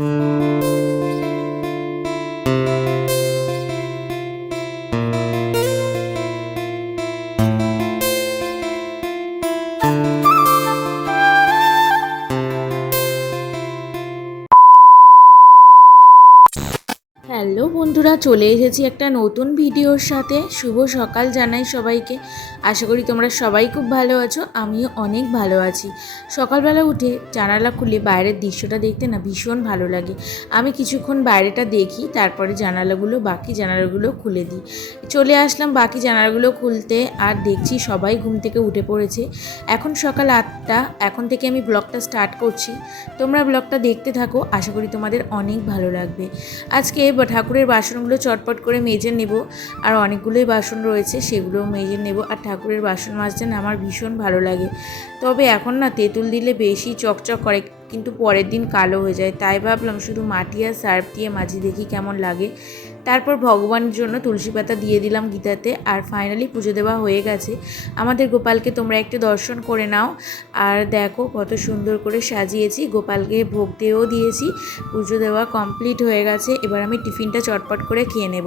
Mm-hmm. Hello বন্ধুরা, চলে এসেছি একটা নতুন ভিডিওর সাথে। শুভ সকাল জানাই সবাইকে। আশা করি তোমরা সবাই খুব ভালো আছো, আমিও অনেক ভালো আছি। সকালবেলা উঠে জানালা খুলে বাইরের দৃশ্যটা দেখতে না ভীষণ ভালো লাগে। আমি কিছুক্ষণ বাইরেটা দেখি, তারপরে জানালাগুলো, বাকি জানালাগুলো খুলে দিই। চলে আসলাম বাকি জানালাগুলো খুলতে, আর দেখছি সবাই ঘুম থেকে উঠে পড়েছে। এখন সকাল আটটা, এখন থেকে আমি ব্লগটা স্টার্ট করছি। তোমরা ব্লগটা দেখতে থাকো, আশা করি তোমাদের অনেক ভালো লাগবে। আজকে ঠাকুরের বাসনগুলো চটপট করে মেজে নেব। আর অনেকগুলোই বাসন রয়েছে, সেগুলোও মেজে নেব। আর ঠাকুরের বাসন মাজতে আমার ভীষণ ভালো লাগে। তবে এখন না তেঁতুল দিলে বেশি চকচক করে, কিন্তু পরের দিন কালো হয়ে যায়। তাই ভাবলাম শুধু মাটি আর সার্ফ দিয়ে মাঝি দেখি কেমন লাগে। তারপর ভগবানের জন্য তুলসী পাতা দিয়ে দিলাম গীতাতে, আর ফাইনালি পুজো দেওয়া হয়ে গেছে। আমাদের গোপালকে তোমরা একটু দর্শন করে নাও। আর দেখো কত সুন্দর করে সাজিয়েছি, গোপালকে ভোগ দিয়েও দিয়েছি, পুজো দেওয়া কমপ্লিট হয়ে গেছে। এবার আমি টিফিনটা চটপট করে খেয়ে নেব।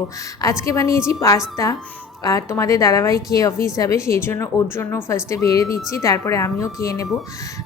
আজকে বানিয়েছি পাস্তা আর তোমাদের দাদাভাই খেয়ে অফিস যাবে, সেই জন্য ওর জন্য ফার্স্টে বেড়ে দিচ্ছি, তারপরে আমিও খেয়ে নেব।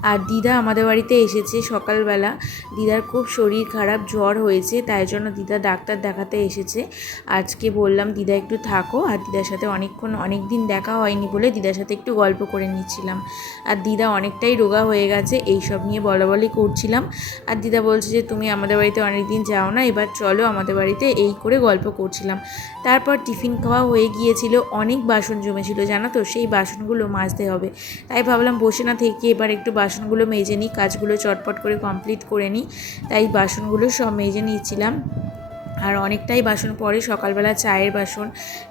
আর দিদা আমাদের বাড়িতে এসেছে সকালবেলা। দিদার খুব শরীর খারাপ, জ্বর হয়েছে, তাই জন্য দিদা ডাক্তার দেখাতে এসেছে। আজকে বললাম, দিদা একটু থাকো। আর দিদার সাথে অনেকক্ষণ অনেক দিন দেখা হয়নি বলে দিদার সাথে একটু গল্প করে নিচ্ছিলাম। আর দিদা অনেকটাই রোগা হয়ে গেছে, এই সব নিয়ে বলা বলি করছিলাম। আর দিদা বলছে যে, তুমি আমাদের বাড়িতে অনেক দিন যাও না, এবার চলো আমাদের বাড়িতে এই করে গল্প করছিলাম। তারপর টিফিন খাওয়া হয়ে গিয়েছিল। অনেক বাসন জমেছিল, জানো তো? সেই বাসনগুলো মাজতে হবে। তাই ভাবলাম বসে না থেকে এবার একটু বাসনগুলো মেজে নিই, কাজগুলো চটপট করে কমপ্লিট করে নিই। তাই বাসনগুলো সব মেজে নিচ্ছিলাম। আর অনেকটাই বাসন পরে সকালবেলা চায়ের বাসন,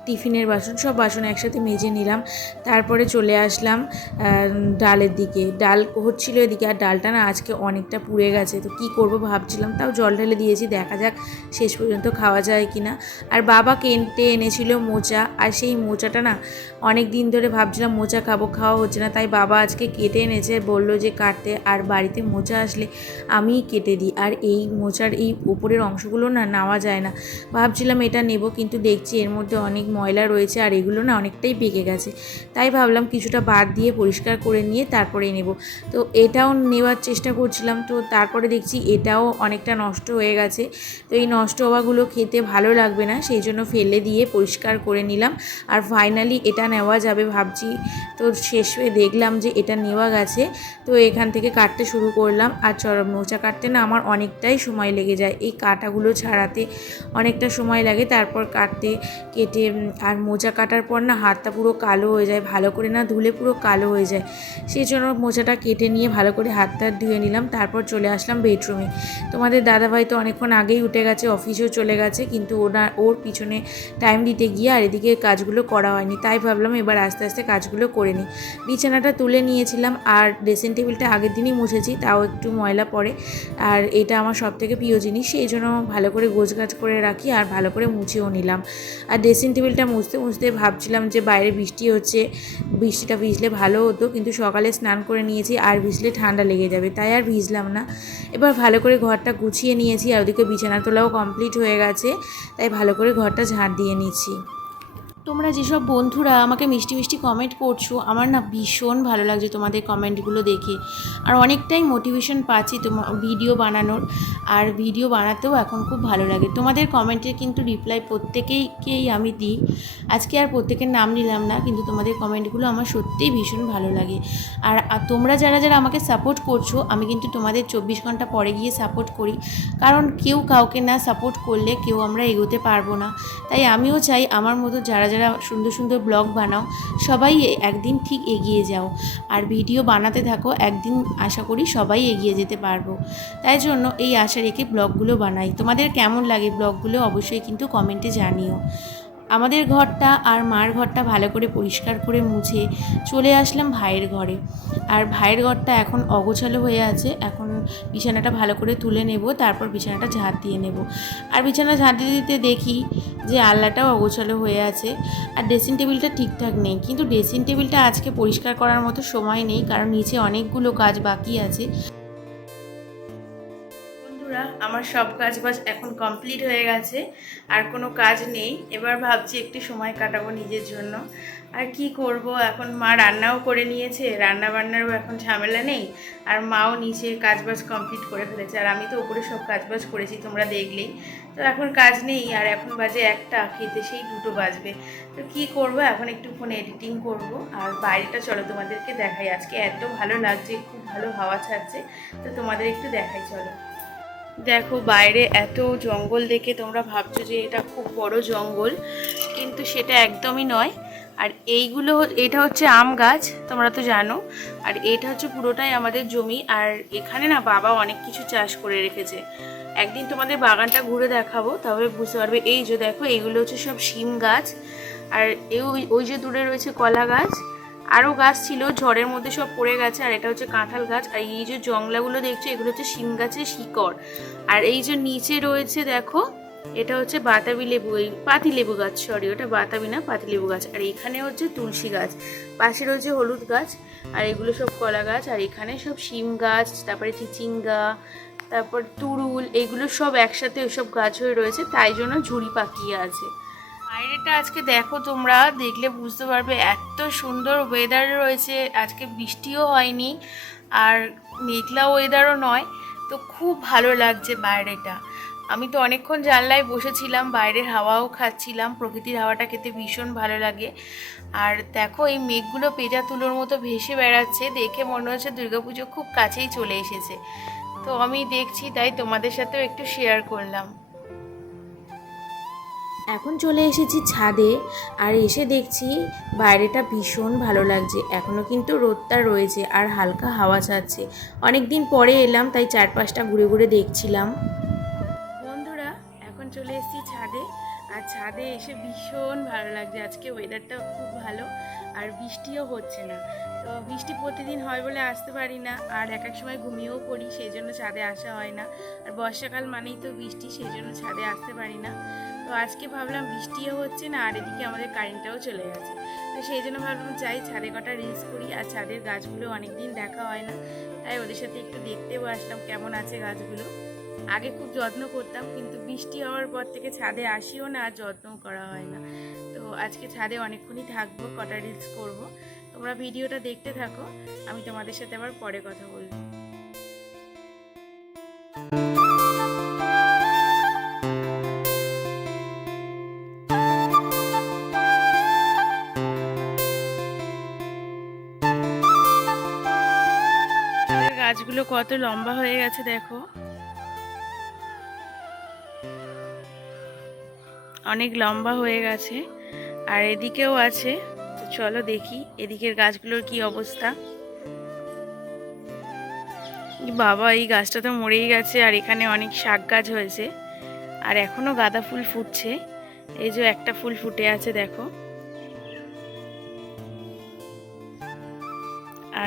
টিফিনের বাসন, সব বাসন একসাথে মেজে নিলাম। তারপরে চলে আসলাম ডালের দিকে। ডাল হচ্ছিল এদিকে, আর ডালটা না আজকে অনেকটা পুড়ে গেছে। তো কি করব ভাবছিলাম, তাও জল ঢেলে দিয়েছি, দেখা যাক শেষ পর্যন্ত খাওয়া যায় কি না আর বাবা কেনতে এনেছিল মোচা, আর সেই মোচাটা না অনেক দিন ধরে ভাবছিলাম মোচা খাব, খাওয়া হচ্ছে না। তাই বাবা আজকে কেটে এনেছে, বলল যে কাটতে, আর বাড়িতে মোচা আসলে আমিই কেটে দিই। আর এই মোচার এই উপরের অংশগুলো না নেওয়া যায় না। ভাবছিলাম এটা নেব, কিন্তু দেখছি এর মধ্যে অনেক ময়লা রয়েছে আর এগুলো না অনেকটাই পেকে গেছে। তাই ভাবলাম কিছুটা বাদ দিয়ে পরিষ্কার করে নিয়ে তারপরে নেব। তো এটাও নেওয়ার চেষ্টা করছিলাম, তো তারপরে দেখছি এটাও অনেকটা নষ্ট হয়ে গেছে। তো এই নষ্ট হওয়াগুলো খেতে ভালো লাগবে না, সেই জন্য ফেলে দিয়ে পরিষ্কার করে নিলাম। আর ফাইনালি এটা নেওয়া যাবে ভাবছি। তো শেষ হয়ে দেখলাম যে এটা নেওয়া গেছে, তো এখান থেকে কাটতে শুরু করলাম। আর চর মোচা কাটতে না আমার অনেকটাই সময় লেগে যায় এই কাটাগুলো ছাড়াতে। অনেকটা সময় লাগে, তারপর কাটতে, কেটে আর মোজা কাটার পর না হাতটা পুরো কালো হয়ে যায়, ভালো করে না ধুলে পুরো কালো হয়ে যায়। সেই জন্য মোজাটা কেটে নিয়ে ভালো করে হাতটা ধুয়ে নিলাম, তারপর চলে আসলাম বেডরুমে। তোমাদের দাদাভাই তো অনেকক্ষণ আগেই উঠে গেছে, অফিসেও চলে গেছে, কিন্তু ওনার ওর পিছনে টাইম দিতে গিয়ে আর এদিকে কাজগুলো করা হয়নি, তাই ভাবলাম এবার আস্তে আস্তে কাজগুলো করে নিই। বিছানাটা তুলে নিয়েছিলাম, আর ড্রেসিং টেবিলটা আগের দিনই মুছেছি, তাও একটু ময়লা পড়ে, আর এটা আমার সব থেকে প্রিয় জিনিস, সেই জন্য ভালো করে গোছগাছ করে রাখি আর ভালো করে মুছেও নিলাম। আর ড্রেসিং টেবিলটা মুছতে মুছতে ভাবছিলাম যে বাইরে বৃষ্টি হচ্ছে, বৃষ্টিটা ভিজলে ভালো হতো, কিন্তু সকালে স্নান করে নিয়েছি আর ভিজলে ঠান্ডা লেগে যাবে, তাই আর ভিজলাম না। এবার ভালো করে ঘরটা গুছিয়ে নিয়েছি, আর ওদিকে বিছানা তোলাও কমপ্লিট হয়ে গেছে, তাই ভালো করে ঘরটা ঝাড় দিয়ে নিচ্ছি। তোমরা যেসব বন্ধুরা আমাকে মিষ্টি মিষ্টি কমেন্ট করছ, আমার না ভীষণ ভালো লাগছে তোমাদের কমেন্টগুলো দেখে। আর অনেকটাই মোটিভেশন পাচ্ছি তোমার ভিডিও বানানোর। আর ভিডিও বানাতেও এখন খুব ভালো লাগে। তোমাদের কমেন্টের কিন্তু রিপ্লাই প্রত্যেকেইকেই আমি দিই। আজকে আর প্রত্যেকের নাম নিলাম না, কিন্তু তোমাদের কমেন্টগুলো আমার সত্যিই ভীষণ ভালো লাগে। আর তোমরা যারা যারা আমাকে সাপোর্ট করছ, আমি কিন্তু তোমাদের চব্বিশ ঘণ্টা পরে গিয়ে সাপোর্ট করি। কারণ কেউ কাউকে না সাপোর্ট করলে কেউ আমরা এগোতে পারব না। তাই আমিও চাই আমার মতো যারা যারা সুন্দর সুন্দর ব্লগ বানাও, সবাই একদিন ঠিক এগিয়ে যাও। আর ভিডিও বানাতে থাকো, একদিন আশা করি সবাই এগিয়ে যেতে পারব। তাই জন্য এই আশা রেখে ব্লগগুলো বানাই। তোমাদের কেমন লাগে ব্লগগুলো অবশ্যই কিন্তু কমেন্টে জানিও। আমাদের ঘরটা আর মার ঘরটা ভালো করে পরিষ্কার করে মুছে চলে আসলাম ভাইয়ের ঘরে। আর ভাইয়ের ঘরটা এখন অগোছালো হয়ে আছে। এখন বিছানাটা ভালো করে তুলে নেব, তারপর বিছানাটা ঝাঁট দিয়ে নেব। আর বিছানা ঝাঁট দিতে দিতে দেখি যে আল্লাটাও অগোছালো হয়ে আছে আর ড্রেসিং টেবিলটা ঠিকঠাক নেই। কিন্তু ড্রেসিং টেবিলটা আজকে পরিষ্কার করার মতো সময় নেই, কারণ নিচে অনেকগুলো কাজ বাকি আছে। আমার সব কাজ বাজ এখন কমপ্লিট হয়ে গেছে, আর কোনো কাজ নেই। এবার ভাবছি একটু সময় কাটাবো নিজের জন্য। আর কি করব? এখন মা রান্নাও করে নিয়েছে রান্না বান্নারও এখন ঝামেলা নেই, আর মাও নিচে কাজবাজ কমপ্লিট করে ফেলেছে। আর আমি তো উপরে সব কাজবাজ করেছি, তোমরা দেখলেই। তো এখন কাজ নেই, আর এখন বাজে একটা, খেতে সেই দুটো বাজবে। তো কি করব? এখন একটু ফোনে এডিটিং করব। আর বাইরেটা চলো তোমাদেরকে দেখাই। আজকে এত ভালো লাগছে, খুব ভালো হাওয়া ছাড়ছে। তো তোমাদের একটু দেখাই, চলো। দেখো, বাইরে এত জঙ্গল দেখে তোমরা ভাবছ যে এটা খুব বড় জঙ্গল, কিন্তু সেটা একদমই নয়। আর এইগুলো এটা হচ্ছে আম গাছ, তোমরা তো জানো। আর এটা হচ্ছে পুরোটাই আমাদের জমি, আর এখানে না বাবা অনেক কিছু চাষ করে রেখেছে। একদিন তোমাদের বাগানটা ঘুরে দেখাবো তবে বুঝতে পারবে। এই যে দেখো এইগুলো হচ্ছে সব শিম গাছ, আর এই ওই যে দূরে রয়েছে কলা গাছ আরও গাছ ছিল, ঝড়ের মধ্যে সব পড়ে গেছে, আর এটা হচ্ছে কাঁঠাল গাছ, আর এই যে জংলাগুলো দেখছ, এগুলো হচ্ছে শিম গাছের শিকড়। আর এই যে নিচে রয়েছে দেখো, এটা হচ্ছে বাতাবি লেবু, এই পাতি লেবু গাছ সরি ওটা বাতাবি না, পাতি লেবু গাছ। আর এখানে হচ্ছে তুলসী গাছ, পাশে রয়েছে হলুদ গাছ, আর এগুলো সব কলা গাছ, আর এখানে সব শিম গাছ, তারপরে চিচিঙ্গা, তারপর তুরুল, এগুলো সব একসাথে ওইসব গাছ হয়ে রয়েছে, তাই জন্য ঝুড়ি পাকিয়ে আছে। বাইরেটা আজকে দেখো তোমরা, দেখলে বুঝতে পারবে এত সুন্দর ওয়েদার রয়েছে, আজকে বৃষ্টিও হয়নি আর মেঘলা ওয়েদারও নয়, তো খুব ভালো লাগছে বাইরেটা। আমি তো অনেকক্ষণ জানলায় বসেছিলাম, বাইরের হাওয়াও খাচ্ছিলাম, প্রকৃতির হাওয়াটা খেতে ভীষণ ভালো লাগে। আর দেখো এই মেঘগুলো পেঁজা তুলোর মতো ভেসে বেড়াচ্ছে, দেখে মনে হচ্ছে দুর্গাপুজো খুব কাছেই চলে এসেছে। তো আমি দেখছি, তাই তোমাদের সাথেও একটু শেয়ার করলাম। এখন চলে এসেছি ছাদে আর এসে দেখছি বাইরেটা ভীষণ ভালো লাগছে। এখনও কিন্তু রোদটা রয়েছে আর হালকা হাওয়া ছাড়ছে। অনেক দিন পরে এলাম, তাই চারপাশটা ঘুরে ঘুরে দেখছিলাম। বন্ধুরা, এখন চলে এসেছি ছাদে আর ছাদে এসে ভীষণ ভালো লাগছে। আজকে ওয়েদারটা খুব ভালো আর বৃষ্টিও হচ্ছে না। তো বৃষ্টি প্রতিদিন হয় বলে আসতে পারি না আর এক এক সময় ঘুমিয়েও পড়ি, সেই জন্য ছাদে আসা হয় না। আর বর্ষাকাল মানেই তো বৃষ্টি, সেই জন্য ছাদে আসতে পারি না। তো আজকে ভাবলাম বৃষ্টিও হচ্ছে না, আর এদিকে আমাদের কারেন্টটাও চলে গেছে। তো সেই জন্য ভাবলাম যাই, ছাদে কটা রিলস করি, আর ছাদের গাছগুলো অনেক দিন দেখা হয় না, তাই ওদের সাথে একটু দেখতেও আসলাম কেমন আছে গাছগুলো। আগে খুব যত্ন করতাম, কিন্তু বৃষ্টি হওয়ার পর থেকে ছাদে আসিও না, আর যত্নও করা হয় না। তো আজকে ছাদে অনেকক্ষণই থাকব, কটা রিলস করব। তোমরা ভিডিওটা দেখতে থাকো, আমি তোমাদের সাথে আবার পরে কথা বলব। গাছগুলো কত লম্বা হয়ে গেছে দেখো। অনেক লম্বা হয়ে গেছে। আর এদিকেও আছে। তো চলো দেখি এদিকের গাছগুলোর কি অবস্থা। বাবা, এই গাছটা তো মরেই গেছে আর এখানে অনেক শাক গাছ হয়েছে। আর এখনও গাঁদা ফুল ফুটছে। এই যে একটা ফুল ফুটে আছে, দেখো।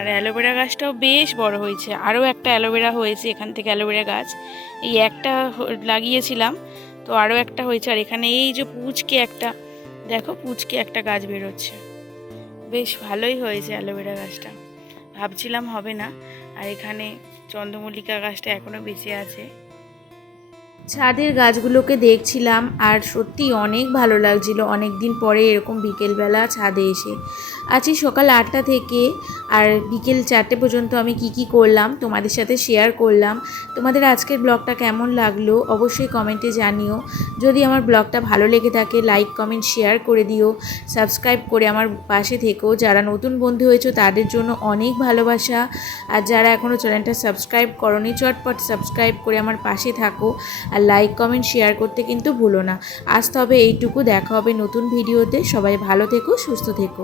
আর অ্যালোভেরা গাছটাও বেশ বড় হয়েছে। আরও একটা অ্যালোভেরা হয়েছে এখান থেকে অ্যালোভেরা গাছ। এই একটা লাগিয়েছিলাম, তো আরও একটা হয়েছে। আর এখানে এই যে পুচকে একটা, দেখো পুচকে একটা গাছ বেরোচ্ছে। বেশ ভালোই হয়েছে অ্যালোভেরা গাছটা। ভাবছিলাম হবে না। আর এখানে চন্দ্রমল্লিকা গাছটা এখনও বেঁচে আছে। ছাদের গাছগুলোকে দেখছিলাম আর সত্যি অনেক ভালো লাগছিল। অনেক দিন পরে এরকম বিকেলবেলা ছাদে এসে। আজই সকাল আটটা থেকে আর বিকেল চারটে পর্যন্ত আমি কি কি করলাম তোমাদের সাথে শেয়ার করলাম। তোমাদের আজকের ব্লগটা কেমন লাগল অবশ্যই কমেন্টে জানিও। যদি আমার ব্লগটা ভালো লেগে থাকে লাইক কমেন্ট শেয়ার করে দিও। সাবস্ক্রাইব করে আমার পাশে থেকো। যারা নতুন বন্ধু হয়েছো, তাদের জন্য অনেক ভালোবাসা। আর যারা এখনও চ্যানেলটা সাবস্ক্রাইব করনি, চটপট সাবস্ক্রাইব করে আমার পাশে থাকো। আর লাইক কমেন্ট শেয়ার করতে কিন্তু ভুলো না। আজ তবে এইটুকু, দেখা হবে নতুন ভিডিওতে সবাই ভালো থেকো, সুস্থ থেকো।